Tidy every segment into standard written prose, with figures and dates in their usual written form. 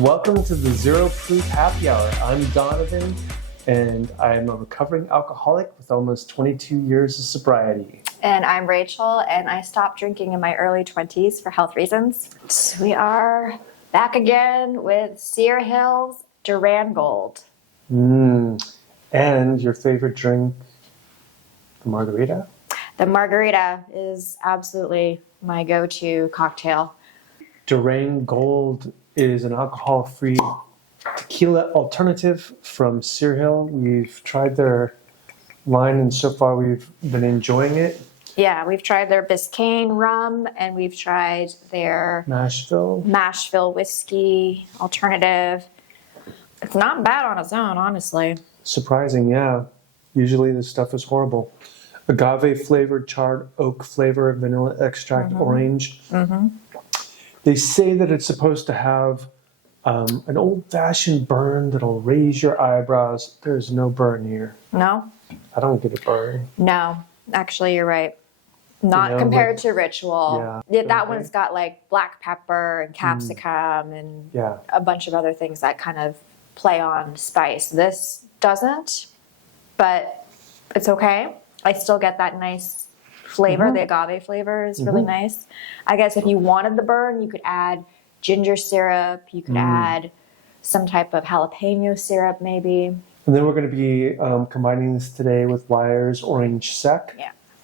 Welcome to the Zero Proof Happy Hour. I'm Donovan, and I'm a recovering alcoholic with almost 22 years of sobriety. And I'm Rachel, and I stopped drinking in my early 20s for health reasons. So we are back again with Seir Hill's Durangold. And your favorite drink, the margarita? The margarita is absolutely my go-to cocktail. Durangold is an alcohol-free tequila alternative from Seir Hill. We've tried their line, and so far we've been enjoying it. Yeah, we've tried their Biscayne rum, and we've tried their Nashville whiskey alternative. It's not bad on its own, honestly. Surprising, yeah. Usually this stuff is horrible. Agave flavored, charred oak flavor, vanilla extract, orange. They say that it's supposed to have an old-fashioned burn that'll raise your eyebrows. There's no burn here. No? I don't get a burn. No, actually, you're right. Not compared to Ritual. Yeah, that one's got like black pepper and capsicum and a bunch of other things that kind of play on spice. This doesn't, but it's okay. I still get that nice flavor. The agave flavor is really nice. I guess if you wanted the burn, you could add ginger syrup. You could add some type of jalapeno syrup maybe. And then we're going to be combining this today with Lyre's orange sec,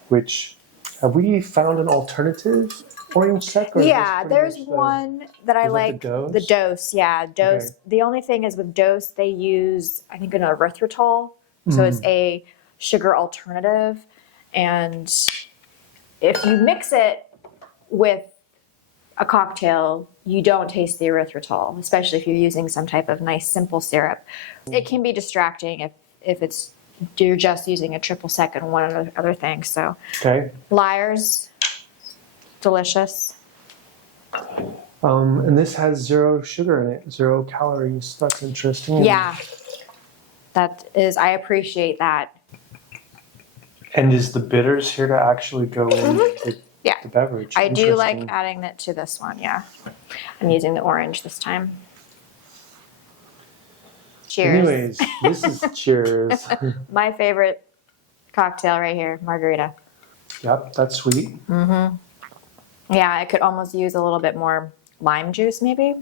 which... Have we found an alternative orange sec? Yeah, there's one that I like. The dose, Dose. Okay. The only thing is with dose, they use, I think, an erythritol. So it's a sugar alternative. And if you mix it with a cocktail, you don't taste the erythritol, especially if you're using some type of nice simple syrup. It can be distracting if you're just using a triple sec and one other thing. So Lyre's delicious. And this has 0 sugar in it, 0 calories. That's interesting. Yeah, that is. I appreciate that. And is the bitters here to actually go in the beverage? I do like adding it to this one. Yeah, I'm using the orange this time. Cheers. Anyways, this is cheers. My favorite cocktail right here, margarita. Yep, that's sweet. Yeah, I could almost use a little bit more lime juice maybe.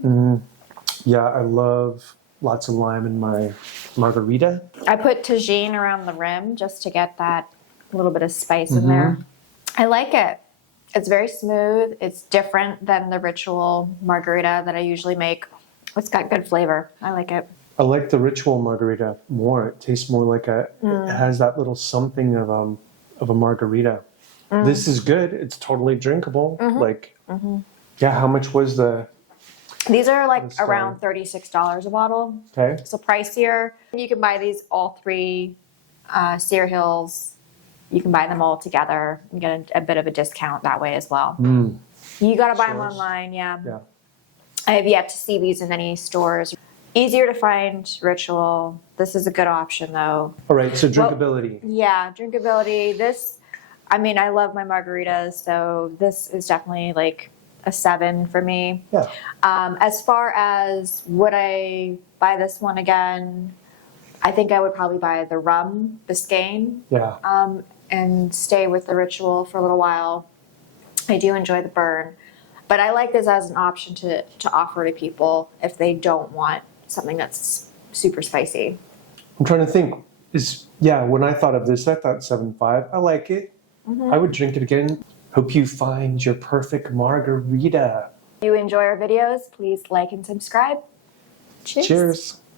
Yeah, I love lots of lime in my margarita. I put tajin around the rim just to get that little bit of spice in there. I like it. It's very smooth. It's different than the Ritual margarita that I usually make. It's got good flavor. I like it. I like the Ritual margarita more. It tastes more like it has that little something of a margarita. This is good. It's totally drinkable. How much was the... These are like around $36 a bottle. Okay. So pricier. You can buy these all three Seir Hills. You can buy them all together and get a bit of a discount that way as well. You got to buy them online, yeah. I have yet to see these in any stores. Easier to find Ritual. This is a good option, though. All right, so drinkability. Well, drinkability. This, I mean, I love my margaritas, so this is definitely like a 7 for me. Yeah. As far as would I buy this one again, I think I would probably buy the rum Biscayne. Yeah. And stay with the Ritual for a little while. I do enjoy the burn, but I like this as an option to offer to people if they don't want something that's super spicy. I'm trying to think. When I thought of this, I thought 7.5. I like it. I would drink it again. Hope you find your perfect margarita. If you enjoy our videos, please like and subscribe. Cheers. Cheers.